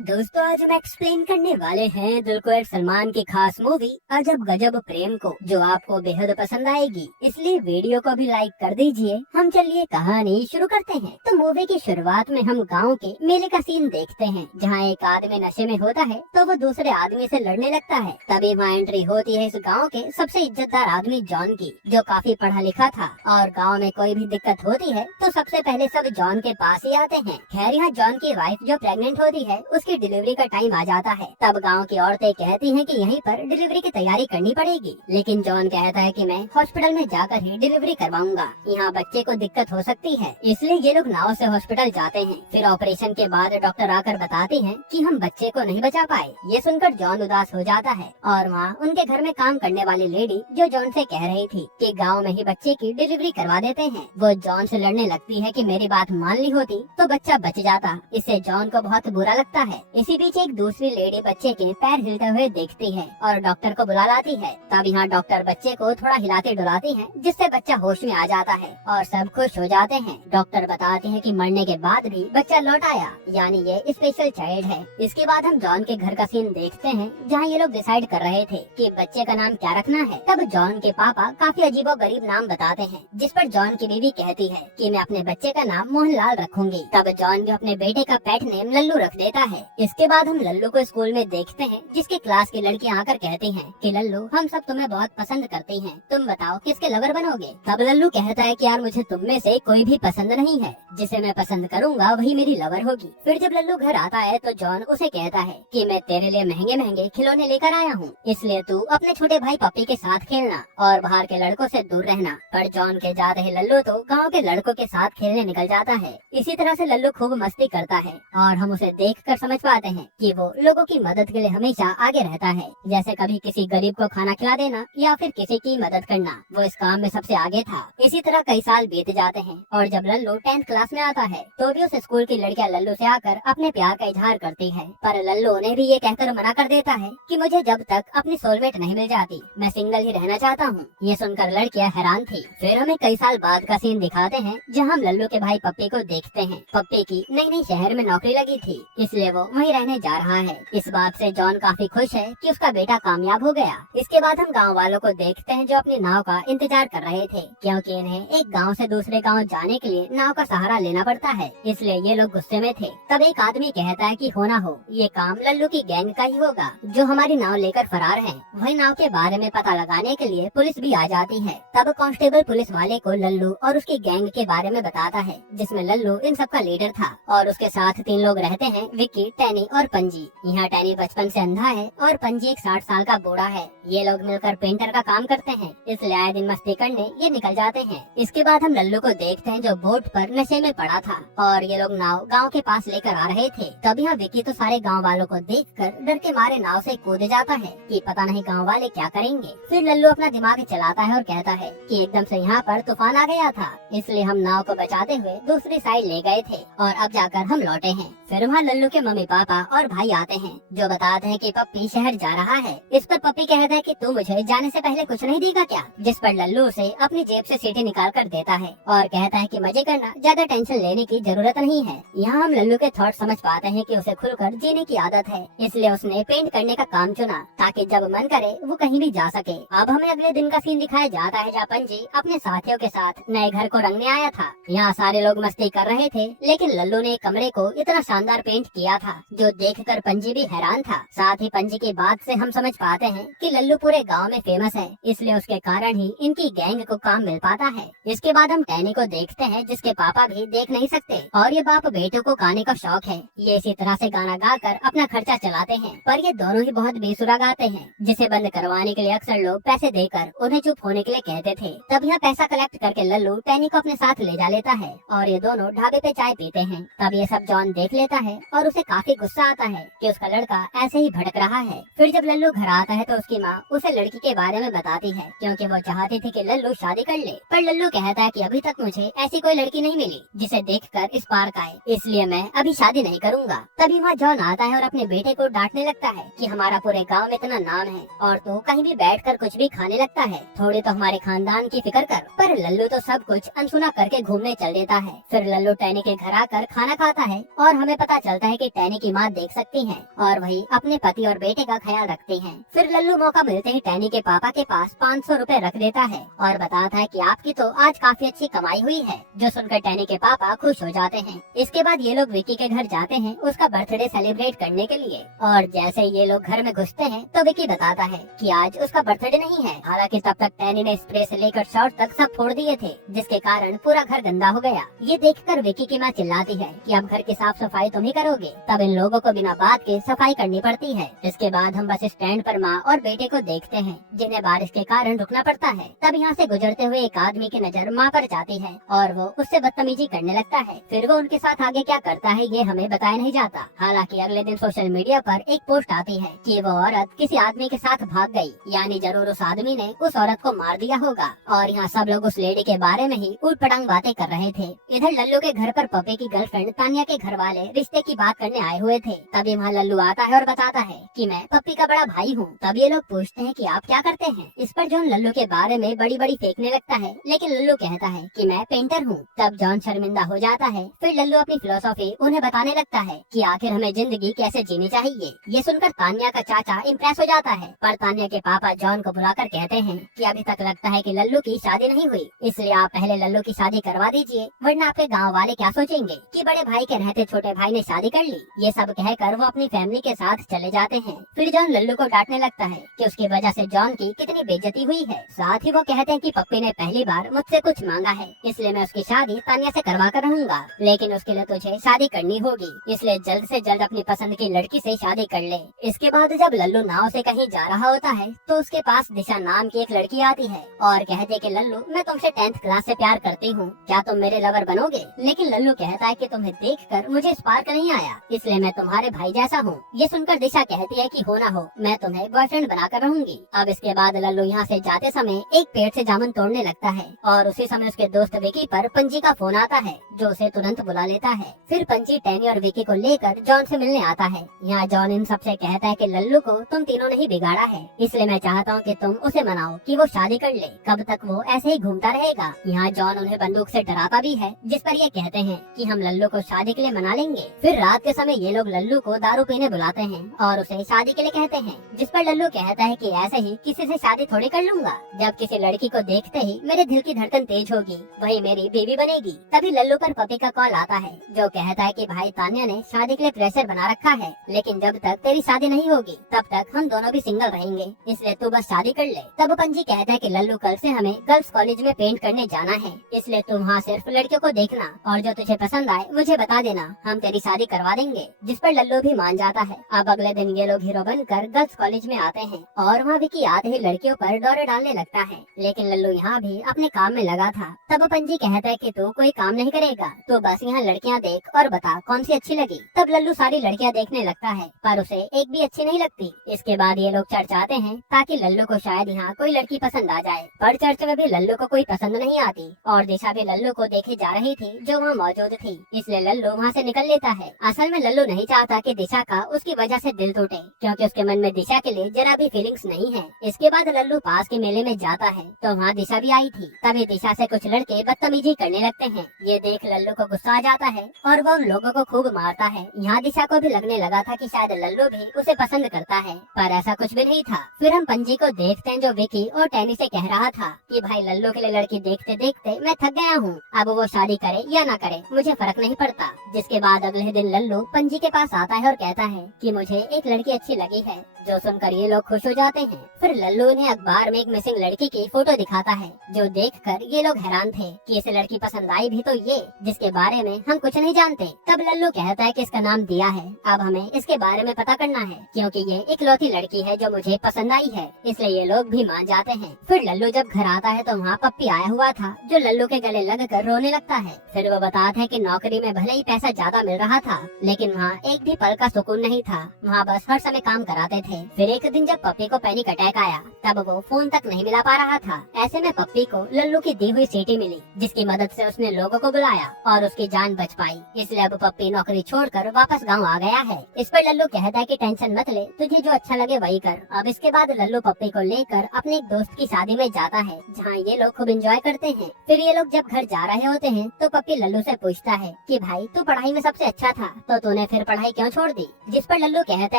दोस्तों आज हम एक्सप्लेन करने वाले हैं दुलकर सलमान की खास मूवी अजब गजब प्रेम को, जो आपको बेहद पसंद आएगी। इसलिए वीडियो को भी लाइक कर दीजिए। हम चलिए कहानी शुरू करते हैं। तो मूवी की शुरुआत में हम गांव के मेले का सीन देखते हैं, जहां एक आदमी नशे में होता है तो वो दूसरे आदमी से लड़ने लगता है। तभी वहाँ एंट्री होती है इस गाँव के सबसे इज्जतदार आदमी जॉन की, जो काफी पढ़ा लिखा था। और गाँव में कोई भी दिक्कत होती है तो सबसे पहले सब जॉन के पास ही आते हैं। खैर यहाँ जॉन की वाइफ जो प्रेग्नेंट होती है उसकी डिलीवरी का टाइम आ जाता है। तब गांव की औरतें कहती हैं कि यहीं पर डिलीवरी की तैयारी करनी पड़ेगी, लेकिन जॉन कहता है कि मैं हॉस्पिटल में जाकर ही डिलीवरी करवाऊंगा, यहाँ बच्चे को दिक्कत हो सकती है। इसलिए ये लोग नाव से हॉस्पिटल जाते हैं। फिर ऑपरेशन के बाद डॉक्टर आकर बताती हैं कि हम बच्चे को नहीं बचा पाए। ये सुनकर जॉन उदास हो जाता है और वहाँ उनके घर में काम करने वाली लेडी जो जॉन से कह रही थी कि गाँव में ही बच्चे की डिलीवरी करवा देते हैं, वो जॉन से लड़ने लगती है कि मेरी बात मान ली होती तो बच्चा बच जाता। इससे जॉन को बहुत बुरा लगता है। इसी बीच एक दूसरी लेडी बच्चे के पैर हिलते हुए देखती है और डॉक्टर को बुला लाती है। तब यहाँ डॉक्टर बच्चे को थोड़ा हिलाते डुलाती है, जिससे बच्चा होश में आ जाता है और सब खुश हो जाते हैं। डॉक्टर बताते हैं कि मरने के बाद भी बच्चा लौट आया, यानी ये स्पेशल चाइल्ड है। इसके बाद हम जॉन के घर का सीन देखते हैं, जहाँ ये लोग डिसाइड कर रहे थे कि बच्चे का नाम क्या रखना है। तब जॉन के पापा काफी अजीबो गरीब नाम बताते हैं, जिस पर जॉन की बीवी कहती है कि मैं अपने बच्चे का नाम मोहनलाल रखूंगी। तब जॉन भी अपने बेटे का पेट नेम लल्लू रख देता है। इसके बाद हम लल्लू को स्कूल में देखते हैं, जिसके क्लास की लड़कियां आकर कहती हैं कि लल्लू हम सब तुम्हें बहुत पसंद करती हैं, तुम बताओ किसके लवर बनोगे। तब लल्लू कहता है कि यार मुझे तुम में से कोई भी पसंद नहीं है, जिसे मैं पसंद करूंगा वही मेरी लवर होगी। फिर जब लल्लू घर आता है तो जॉन उसे कहता है कि मैं तेरे लिए महंगे महंगे खिलौने लेकर आया हूँ, इसलिए तू अपने छोटे भाई पप्पी के साथ खेलना और बाहर के लड़कों से दूर रहना। पर जॉन के जाते ही लल्लू तो गाँव के लड़कों के साथ खेलने निकल जाता है। इसी तरह से लल्लू खूब मस्ती करता है और हम उसे देख कर समझ पाते हैं कि वो लोगों की मदद के लिए हमेशा आगे रहता है। जैसे कभी किसी गरीब को खाना खिला देना या फिर किसी की मदद करना, वो इस काम में सबसे आगे था। इसी तरह कई साल बीत जाते हैं और जब लल्लू 10th क्लास में आता है तो भी उस स्कूल की लड़कियां लल्लू से आकर अपने प्यार का इजहार करती है। पर लल्लू उन्हें भी ये कहकर मना कर देता है कि मुझे जब तक अपनी सोलमेट नहीं मिल जाती मैं सिंगल ही रहना चाहता हूँ। ये सुनकर लड़कियां हैरान थी। फिर हमें कई साल बाद का सीन दिखाते हैं, जहाँ हम लल्लू के भाई पप्पी को देखते हैं। पप्पी की नई नई शहर में नौकरी लगी थी, इसलिए वो वहीं रहने जा रहा है। इस बात से जॉन काफी खुश है कि उसका बेटा कामयाब हो गया। इसके बाद हम गांव वालों को देखते हैं जो अपनी नाव का इंतजार कर रहे थे, क्योंकि इन्हें एक गांव से दूसरे गांव जाने के लिए नाव का सहारा लेना पड़ता है, इसलिए ये लोग गुस्से में थे। तब एक आदमी कहता है कि होना हो ये काम लल्लू की गैंग का ही होगा, जो हमारी नाव लेकर फरार है। वही नाव के बारे में पता लगाने के लिए पुलिस भी आ जाती है। तब कांस्टेबल पुलिस वाले को लल्लू और उसकी गैंग के बारे में बताता है, जिसमें लल्लू इन सबका लीडर था और उसके साथ 3 लोग रहते हैं, विक्की, टैनी और पंजी। यहाँ टैनी बचपन से अंधा है और पंजी एक 60 साल का बूढ़ा है। ये लोग मिलकर पेंटर का काम करते हैं, इसलिए आए दिन मस्ती करने ये निकल जाते हैं। इसके बाद हम लल्लू को देखते हैं जो बोट पर नशे में पड़ा था और ये लोग नाव गांव के पास लेकर आ रहे थे। तब यहाँ विक्की तो सारे गांव वालों को देखकर डर के मारे नाव से कूद जाता है कि पता नहीं गांव वाले क्या करेंगे। फिर लल्लू अपना दिमाग चलाता है और कहता है कि एकदम से यहाँ पर तूफान आ गया था, इसलिए हम नाव को बचाते हुए दूसरी साइड ले गए थे और अब जाकर हम लौटे हैं। फिर वहाँ लल्लू के मम्मी पापा और भाई आते हैं, जो बताते हैं कि पप्पी शहर जा रहा है। इस पर पप्पी कहता है कि तू मुझे जाने से पहले कुछ नहीं देगा क्या, जिस पर लल्लू उसे अपनी जेब से सीटी निकाल कर देता है और कहता है कि मजे करना, ज्यादा टेंशन लेने की जरूरत नहीं है। यहाँ हम लल्लू के थॉट समझ पाते हैं कि उसे खुलकर जीने की आदत है, इसलिए उसने पेंट करने का काम चुना ताकि जब मन करे वो कहीं भी जा सके। अब हमें अगले दिन का सीन दिखाया जाता है, जहाँ पंजी अपने साथियों के साथ नए घर को रंगने आया था। यहाँ सारे लोग मस्ती कर रहे थे, लेकिन लल्लू ने कमरे को इतना शानदार पेंट किया था जो देखकर पंजी भी हैरान था। साथ ही पंजी की बात से हम समझ पाते हैं कि लल्लू पूरे गांव में फेमस है, इसलिए उसके कारण ही इनकी गैंग को काम मिल पाता है। इसके बाद हम टैनी को देखते हैं, जिसके पापा भी देख नहीं सकते और ये बाप बेटों को गाने का शौक है। ये इसी तरह से गाना गाकर अपना खर्चा चलाते हैं, पर ये दोनों ही बहुत बेसुरा गाते हैं, जिसे बंद करवाने के लिए अक्सर लोग पैसे देकर उन्हें चुप होने के लिए कहते थे। तब यह पैसा कलेक्ट करके लल्लू टैनी को अपने साथ ले जा लेता है और ये दोनों ढाबे पे चाय पीते हैं। तब ये सब जॉन देख लेता है और उसे काफी गुस्सा आता है कि उसका लड़का ऐसे ही भटक रहा है। फिर जब लल्लू घर आता है तो उसकी माँ उसे लड़की के बारे में बताती है, क्योंकि वो चाहती थी कि लल्लू शादी कर ले। पर लल्लू कहता है कि अभी तक मुझे ऐसी कोई लड़की नहीं मिली जिसे देखकर स्पार्क आए, इसलिए मैं अभी शादी नहीं करूंगा। तभी वहाँ जॉन आता है और अपने बेटे को डांटने लगता है कि हमारा पूरे गाँव में इतना नाम है और तू कहीं भी बैठकर कुछ भी खाने लगता है, थोड़ी तो हमारे खानदान की फिक्र कर। पर लल्लू तो सब कुछ अनसुना करके घूमने चल देता है। फिर लल्लू टैनी के घर आकर खाना खाता है और हमें पता चलता है कि टैनी टैनी की माँ देख सकती है और वही अपने पति और बेटे का ख्याल रखती है। फिर लल्लू मौका मिलते ही टैनी के पापा के पास 500 रुपए रख देता है और बताता है कि आपकी तो आज काफी अच्छी कमाई हुई है, जो सुनकर टैनी के पापा खुश हो जाते हैं। इसके बाद ये लोग विकी के घर जाते हैं उसका बर्थडे सेलिब्रेट करने के लिए, और जैसे ये लोग घर में घुसते हैं तो विकी बताता है कि आज उसका बर्थडे नहीं है। हालांकि तब तक टैनी ने स्प्रे से लेकर शॉर्ट तक सब फोड़ दिए थे, जिसके कारण पूरा घर गंदा हो गया। ये देखकर विकी की माँ चिल्लाती है कि अब घर की साफ सफाई तुम ही करोगे। तब इन लोगों को बिना बात के सफाई करनी पड़ती है। इसके बाद हम बस स्टैंड पर माँ और बेटे को देखते हैं, जिन्हें बारिश के कारण रुकना पड़ता है। तब यहाँ से गुजरते हुए एक आदमी की नजर माँ पर जाती है और वो उससे बदतमीजी करने लगता है। फिर वो उनके साथ आगे क्या करता है ये हमें बताया नहीं जाता। हालांकि अगले दिन सोशल मीडिया पर एक पोस्ट आती है कि वो औरत किसी आदमी के साथ भाग गई, यानी जरूर उस आदमी ने उस औरत को मार दिया होगा। और यहाँ सब लोग उस लेडी के बारे में ही उठ पटांग बातें कर रहे थे। इधर लल्लू के घर पर पप्पी की गर्लफ्रेंड तानिया के घर वाले रिश्ते की बात करने आए हुए थे। तभी वहाँ लल्लू आता है और बताता है कि मैं पप्पी का बड़ा भाई हूँ। तब ये लोग पूछते हैं कि आप क्या करते हैं। इस पर जॉन लल्लू के बारे में बड़ी बड़ी फेंकने लगता है, लेकिन लल्लू कहता है कि मैं पेंटर हूँ। तब जॉन शर्मिंदा हो जाता है। फिर लल्लू अपनी फिलोसॉफी उन्हें बताने लगता है कि आखिर हमें जिंदगी कैसे जीनी चाहिए। ये सुनकर तानिया का चाचा इम्प्रेस हो जाता है, पर तानिया के पापा जॉन को बुलाकर कहते हैं कि अभी तक लगता है कि लल्लू की शादी नहीं हुई, इसलिए आप पहले लल्लू की शादी करवा दीजिए, वरना आपके गाँव वाले क्या सोचेंगे कि बड़े भाई के रहते छोटे भाई ने शादी कर ली। ये सब कहकर वो अपनी फैमिली के साथ चले जाते हैं। फिर जॉन लल्लू को डांटने लगता है कि उसकी वजह से जॉन की कितनी बेइज्जती हुई है। साथ ही वो कहते हैं कि पप्पी ने पहली बार मुझसे कुछ मांगा है, इसलिए मैं उसकी शादी तानिया से करवा कर रहूंगा, लेकिन उसके लिए तुझे शादी करनी होगी, इसलिए जल्द से जल्द अपनी पसंद की लड़की से शादी कर ले। इसके बाद जब लल्लू नाव से कहीं जा रहा होता है तो उसके पास दिशा नाम की एक लड़की आती है और कहती है कि लल्लू मैं तुमसे 10th क्लास से प्यार करती हूँ, क्या तुम मेरे लवर बनोगे। लेकिन लल्लू कहता है कि तुम्हें देखकर मुझे स्पार्क नहीं आया, इसलिए मैं तुम्हारे भाई जैसा हूँ। ये सुनकर दिशा कहती है कि हो ना हो मैं तुम्हें बॉयफ्रेंड बनाकर रहूंगी। अब इसके बाद लल्लू यहाँ से जाते समय एक पेड़ से जामुन तोड़ने लगता है और उसी समय उसके दोस्त विकी पर पंची का फोन आता है, जो उसे तुरंत बुला लेता है। फिर पंची टैनी और विकी को लेकर जॉन से मिलने आता है। यहाँ जॉन इन सबसे कहता है कि लल्लू को तुम तीनों ने ही बिगाड़ा है, इसलिए मैं चाहता हूँ कि तुम उसे मनाओ कि वो शादी कर ले, कब तक वो ऐसे ही घूमता रहेगा। यहाँ जॉन उन्हें बंदूक से डराता भी है, जिस पर ये कहते हैं कि हम लल्लू को शादी के लिए मना लेंगे। फिर रात के समय ये लोग लल्लू को दारू पीने बुलाते हैं और उसे शादी के लिए कहते हैं, जिस पर लल्लू कहता है कि ऐसे ही किसी से शादी थोड़ी कर लूंगा, जब किसी लड़की को देखते ही मेरे दिल की धड़कन तेज होगी वही मेरी बीवी बनेगी। तभी लल्लू पर पपी का कॉल आता है, जो कहता है कि भाई तानिया ने शादी के लिए प्रेशर बना रखा है, लेकिन जब तक तेरी शादी नहीं होगी तब तक हम दोनों भी सिंगल रहेंगे, इसलिए तू बस शादी कर ले। तब पंजी कहता है कि लल्लू कल से हमें गर्ल्स कॉलेज में पेंट करने जाना है, इसलिए तुम वहाँ सिर्फ लड़कियों को देखना और जो तुझे पसंद आए मुझे बता देना, हम तेरी शादी करवा देंगे। जिस पर लल्लू भी मान जाता है। अब अगले दिन ये लोग हीरो बनकर गर्ल्स कॉलेज में आते हैं और वहाँ विकी आते ही लड़कियों पर दौरे डालने लगता है, लेकिन लल्लू यहाँ भी अपने काम में लगा था। तब पंजी कहता है कि तू कोई काम नहीं करेगा, तो बस यहाँ लड़कियाँ देख और बता कौन सी अच्छी लगी। तब लल्लू सारी लड़कियाँ देखने लगता है, पर उसे एक भी अच्छी नहीं लगती। इसके बाद ये लोग चर्च आते हैं ताकि लल्लू को शायद यहाँ कोई लड़की पसंद आ जाए, पर चर्च में भी लल्लू को कोई पसंद नहीं आती और दिशा भी लल्लू को देखे जा रही थी जो वहाँ मौजूद थी, इसलिए लल्लू वहाँ से निकल लेता है। असल में लल्लू नहीं चाहता कि दिशा का उसकी वजह से दिल टूटे, क्योंकि उसके मन में दिशा के लिए जरा भी फीलिंग्स नहीं है। इसके बाद लल्लू पास के मेले में जाता है तो वहाँ दिशा भी आई थी। तभी दिशा से कुछ लड़के बदतमीजी करने लगते हैं। ये देख लल्लू को गुस्सा आ जाता है और वो उन लोगों को खूब मारता है। यहाँ दिशा को भी लगने लगा था कि शायद लल्लू भी उसे पसंद करता है, पर ऐसा कुछ भी नहीं था। फिर हम पंजी को देखते हैं जो विकी और टैनी से कह रहा था कि भाई लल्लू के लिए लड़की देखते देखते मैं थक गया हूँ, अब वो शादी करे या ना करे मुझे फर्क नहीं पड़ता। जिसके बाद अगले दिन लल्लू पंजी के पास आता है और कहता है कि मुझे एक लड़की अच्छी लगी है, जो सुनकर ये लोग खुश हो जाते हैं। फिर लल्लू उन्हें अखबार में एक मिसिंग लड़की की फोटो दिखाता है, जो देखकर ये लोग हैरान थे कि इसे लड़की पसंद आई भी तो ये, जिसके बारे में हम कुछ नहीं जानते। तब लल्लू कहता है कि इसका नाम दिया है, अब हमें इसके बारे में पता करना है, क्योंकि ये इकलौती लड़की है जो मुझे पसंद आई है, इसलिए ये लोग भी मान जाते हैं। फिर लल्लू जब घर आता है तो वहाँ पप्पी आया हुआ था, जो लल्लू के गले लग कर रोने लगता है। फिर वो बताता है कि नौकरी में भले ही पैसा ज्यादा मिल रहा था, लेकिन वहाँ एक भी पल का सुकून नहीं था, वहाँ बस हर समय काम कराते थे। फिर एक दिन जब पप्पी को पैनिक अटैक आया, तब वो फोन तक नहीं मिला पा रहा था। ऐसे में पप्पी को लल्लू की दी हुई सीटी मिली, जिसकी मदद से उसने लोगों को बुलाया आया और उसकी जान बच पाई। इसलिए अब पप्पी नौकरी छोड़कर वापस गाँव आ गया है। इस पर लल्लू कहता है कि टेंशन मत ले, तुझे जो अच्छा लगे वही कर। अब इसके बाद लल्लू पप्पी को लेकर अपने एक दोस्त की शादी में जाता है, जहाँ ये लोग खूब एंजॉय करते हैं। फिर ये लोग जब घर जा रहे होते हैं तो पप्पी लल्लू से पूछता है कि भाई तू पढ़ाई में सबसे अच्छा था, तो तूने फिर पढ़ाई क्यों छोड़ दी? जिस पर लल्लू कहता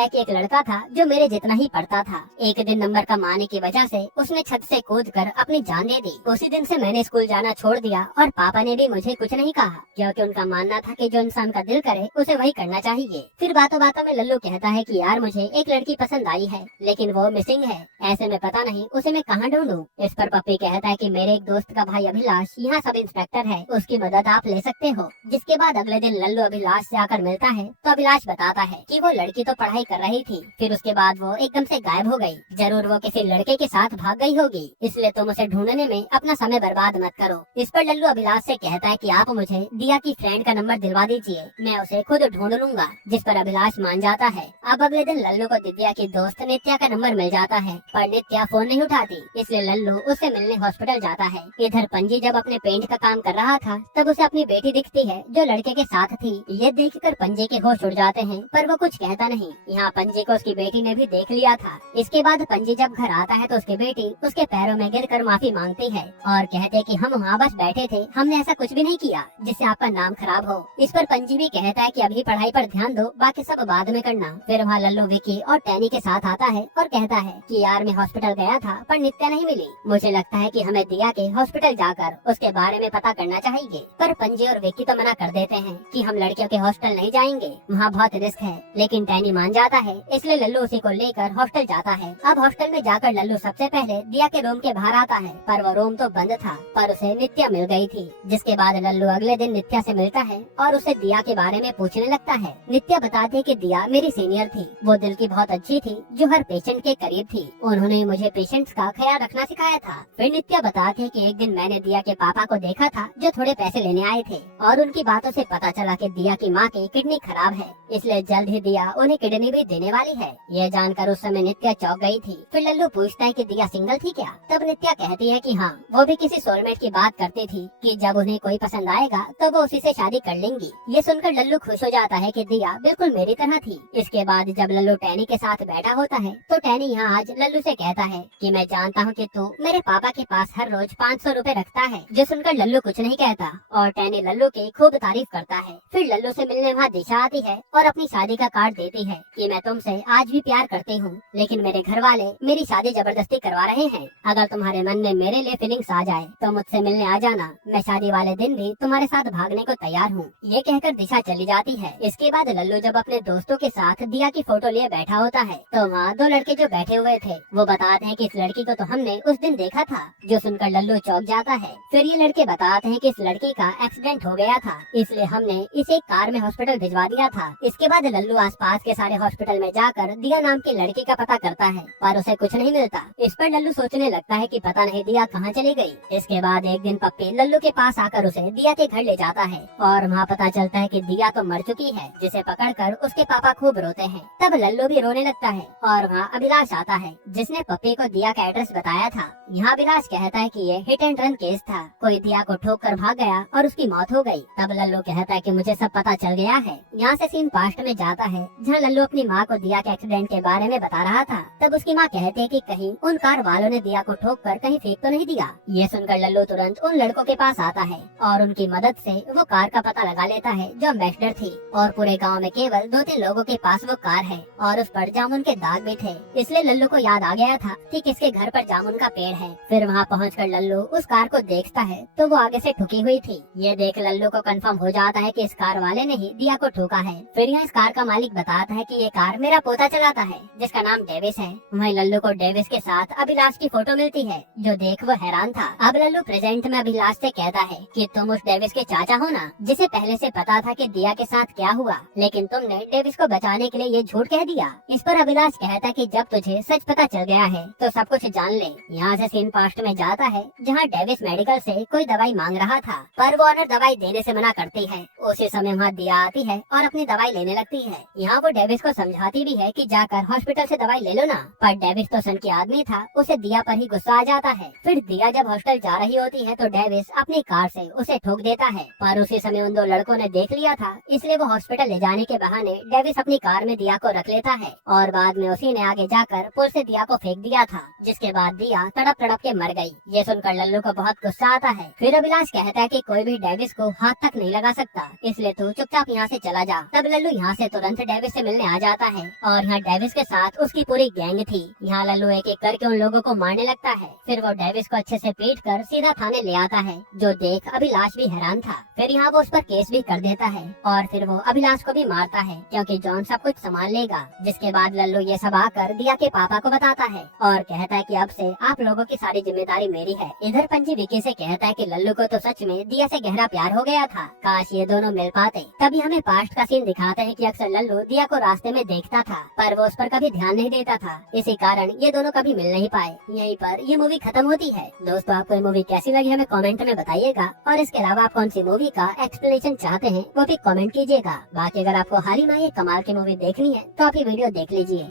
है कि एक लड़का था जो मेरे जितना ही पढ़ता था, एक दिन नंबर कम आने की वजह से उसने छत से कूदकर अपनी जान दे दी। उसी दिन से मैंने स्कूल जाना छोड़ दिया और पापा ने भी मुझे कुछ नहीं कहा, क्योंकि उनका मानना था कि जो इंसान का दिल करे उसे वही करना चाहिए। फिर बातों बातों में लल्लू कहता है कि यार मुझे एक लड़की पसंद आई है, लेकिन वो मिसिंग है, ऐसे में पता नहीं उसे मैं कहाँ ढूंढूं। इस पर पप्पी कहता है कि मेरे एक दोस्त का भाई अभिलाष यहाँ सब इंस्पेक्टर है, उसकी मदद आप ले सकते हो। जिसके बाद अगले दिन लल्लू अभिलाष से आकर मिलता है तो अभिलाष बताता है कि वो लड़की तो पढ़ाई कर रही थी, फिर उसके बाद वो एकदम से गायब हो गई। जरूर वो किसी लड़के के साथ भाग गई होगी, इसलिए तुम उसे ढूंढने में अपना समय बर्बाद मत करो। इस पर लल्लू अभिलाष से कहता है कि आप मुझे दिया की फ्रेंड का नंबर दिलवा दीजिए, मैं उसे खुद ढूंढ लूंगा। जिस पर अभिलाष मान जाता है। अब अगले दिन लल्लू को दिव्या की दोस्त नित्या का नंबर मिल जाता है, पर नित्या फोन नहीं उठाती, इसलिए लल्लू उससे मिलने हॉस्पिटल जाता है। इधर पंजी जब अपने पेंट का काम कर रहा था तब उसे अपनी बेटी दिखती है जो लड़के के साथ थी। ये देखकर पंजी के होश उड़ जाते हैं, पर वो कुछ कहता नहीं। यहाँ पंजी को उसकी बेटी ने भी देख लिया था। इसके बाद पंजी जब घर आता है तो उसकी बेटी उसके पैरों में गिरकर माफी मांगती है और कहते कि हम वहाँ बस बैठे थे, हमने ऐसा कुछ भी नहीं किया जिससे आपका नाम खराब हो। इस पर पंजी भी कहता है कि अभी पढ़ाई पर ध्यान दो, बाकी सब बाद में करना। फिर वहाँ लल्लू विकी और टैनी के साथ आता है और कहता है कि यार मैं हॉस्पिटल गया था पर नित्या नहीं मिली, मुझे लगता है कि हमें दिया के हॉस्पिटल जाकर उसके बारे में पता करना चाहिए। पर पंजी और विकी तो मना कर देते हैं कि हम लड़कियों के हॉस्टल नहीं जाएंगे, वहाँ बहुत रिस्क है। लेकिन टैनी मान जाता है, इसलिए लल्लू उसी को लेकर हॉस्टल जाता है। अब हॉस्टल में जाकर लल्लू सबसे पहले दिया के रूम के बाहर आता है, पर वो रूम तो बंद था, पर उसे नित्या मिल गई थी। जिसके बाद लल्लू अगले दिन नित्या से मिलता है और उसे दिया के बारे में पूछने लगता है। नित्या बताती है कि दिया मेरी सीनियर थी, वो दिल की बहुत अच्छी थी, जो हर पेशेंट के करीब थी, उन्होंने मुझे पेशेंट्स का ख्याल रखना सिखाया था। फिर नित्या बताती है कि एक दिन मैंने दिया के पापा को देखा था जो थोड़े पैसे लेने आए थे, और उनकी बातों से पता चला कि दिया की माँ की किडनी खराब है, इसलिए जल्द ही दिया उन्हें किडनी भी देने वाली है। यह जानकर उस समय नित्या चौंक गई थी। फिर लल्लू पूछता है कि दिया सिंगल थी क्या? तब नित्या कहती है कि हाँ, वो भी किसी सोलमेट की बात करती थी कि जब उन्हें कोई पसंद आएगा तो वो उसी से शादी कर लेंगी। ये सुनकर लल्लू खुश हो जाता है कि दिया बिल्कुल मेरी तरह थी। इसके बाद जब लल्लू टैनी के साथ बैठा होता है तो टैनी यहाँ आज लल्लू से कहता है कि मैं जानता हूँ कि तू मेरे पापा के पास हर रोज 500 रुपए रखता है। जो सुनकर लल्लू कुछ नहीं कहता और टैनी लल्लू की खूब तारीफ करता है। फिर लल्लू से मिलने वहाँ दिशा आती है और अपनी शादी का कार्ड देती है कि मैं तुमसे आज भी प्यार करती हूँ, लेकिन मेरे घर वाले मेरी शादी जबरदस्ती करवा रहे हैं। अगर तुम्हारे मन में मेरे लिए फीलिंग्स आ जाए तो मुझसे मिलने आ जाना, मैं शादी वाले दिन भी तुम्हारे साथ भागने को तैयार हूँ। ये कहकर दिशा चली जाती है। इसके बाद लल्लू जब अपने दोस्तों के साथ दिया की फोटो लिए बैठा होता है तो वहाँ दो लड़के जो बैठे हुए थे वो बताते हैं कि इस लड़की को तो हमने उस दिन देखा था। जो सुनकर लल्लू चौंक जाता है। फिर ये लड़के बताते हैं कि इस लड़की का एक्सीडेंट हो गया था, इसलिए हमने इसे कार में हॉस्पिटल भिजवा दिया था। इसके बाद लल्लू आसपास के सारे हॉस्पिटल में जाकर दिया नाम की लड़की का पता करता है, पर उसे कुछ नहीं मिलता। इस पर लल्लू सोचने लगता है कि पता नहीं दिया कहाँ चली गई। इसके बाद एक दिन पप्पी लल्लू के पास आकर उसे दिया के घर ले जाता है और वहाँ पता चलता है कि दिया तो मर चुकी है, जिसे पकड़कर उसके पापा खूब रोते हैं। तब लल्लू भी रोने लगता है और वहाँ अभिलाष आता है जिसने पप्पी को दिया का एड्रेस बताया था। यहाँ अभिलाष कहता है कि ये हिट एंड रन केस था, कोई दिया को ठोक कर भाग गया और उसकी मौत हो गई। तब लल्लू कहता है कि मुझे सब पता चल गया है। यहाँ से सीन पास्ट में जाता है जहाँ लल्लू अपनी माँ को दिया के एक्सीडेंट के बारे में बता रहा था। तब उसकी माँ कहती है कि कहीं उन कार वालों ने दिया को ठोक कर कहीं फेंक तो नहीं दिया। ये सुनकर लल्लू तुरंत उन लड़कों के पास आता है और उनकी मदद से वो कार का पता लगा लेता है जो एम्बेसडर थी, और पूरे गांव में केवल 2-3 लोगों के पास वो कार है और उस पर जामुन के दाग भी थे। इसलिए लल्लू को याद आ गया था कि किसके घर पर जामुन का पेड़ है। फिर वहाँ पहुंचकर लल्लू उस कार को देखता है तो वो आगे से ठुकी हुई थी। ये देख लल्लू को कंफर्म हो जाता है कि इस कार वाले ने ही दिया को ठोका है। फिर यहाँ इस कार का मालिक बताता है कि ये कार मेरा पोता चलाता है जिसका नाम डेविस है। वहीं लल्लू को डेविस के साथ अभिलाष की फोटो मिलती है, जो देख वो हैरान था। अब लल्लू प्रेजेंट में अभिलाष से कहता है कि तुम उस डेविस के चाचा हो ना, जिसे पहले से पता था कि दिया के साथ क्या हुआ, लेकिन तुमने डेविस को बचाने के लिए ये झूठ कह दिया। इस पर अभिलाष कहता है कि जब तुझे सच पता चल गया है तो सब कुछ जान ले। यहाँ से सीन पास्ट में जाता है जहाँ डेविस मेडिकल से कोई दवाई मांग रहा था, पर वो ऑनर दवाई देने से मना करती है। उसी समय वहाँ दिया आती है और अपनी दवाई लेने लगती है। यहाँ वो डेविस को समझाती भी है कि जाकर हॉस्पिटल से दवाई ले लो ना, पर डेविस तो सन की आदमी था, उसे दिया पर ही गुस्सा आ जाता है। फिर दिया जब हॉस्टल जा रही होती है तो डेविस अपनी कार से उसे ठोक देता है, पर उसी समय उन दो लड़कों ने देख लिया था, इसलिए वो हॉस्पिटल ले जाने के बहाने डेविस अपनी कार में दिया को रख लेता है और बाद में उसी ने आगे जाकर पुल से दिया को फेंक दिया था, जिसके बाद दिया तड़प तड़प के मर गई। ये सुनकर लल्लू को बहुत गुस्सा आता है। फिर अभिलाष कहता है कि कोई भी डेविस को हाथ तक नहीं लगा सकता, इसलिए तू चुपचाप यहाँ से चला जा। तब लल्लू यहाँ से तुरंत डेविस से मिलने आ जाता है और यहाँ डेविस के साथ उसकी पूरी गैंग थी। यहाँ लल्लू एक एक करके उन लोगों को मारने लगता है। फिर वो डेविस को अच्छे से पीट कर सीधा थाने ले आता है, जो देख अभिलाष भी हैरान था। फिर यहाँ वो उस पर केस भी कर देता है और फिर वो अभिलाष को भी मारता है, क्योंकि जॉन सब कुछ संभाल लेगा। जिसके बाद लल्लू ये सब आकर दिया के पापा को बताता है और कहता है कि अब से आप लोगों की सारी जिम्मेदारी मेरी है। इधर पंजी विकी से कहता है कि लल्लू को तो सच में दिया से गहरा प्यार हो गया था, काश ये दोनों मिल पाते। तभी हमें पास्ट का सीन दिखाते हैं कि अक्सर लल्लू दिया को रास्ते में देखता था, पर वो उस पर कभी ध्यान नहीं देता था, इसी कारण ये दोनों कभी मिल नहीं पाए। यहीं पर ये मूवी खत्म होती है। दोस्तों, आपको ये मूवी कैसी लगी हमें कमेंट में बताइएगा और इसके अलावा आप कौन सी मूवी का एक्सप्लेनेशन चाहते हैं वो भी कमेंट कीजिएगा। बाकी अगर आपको हाल ही में ये कमाल की मूवी देखनी है तो आप ये वीडियो देख लीजिए।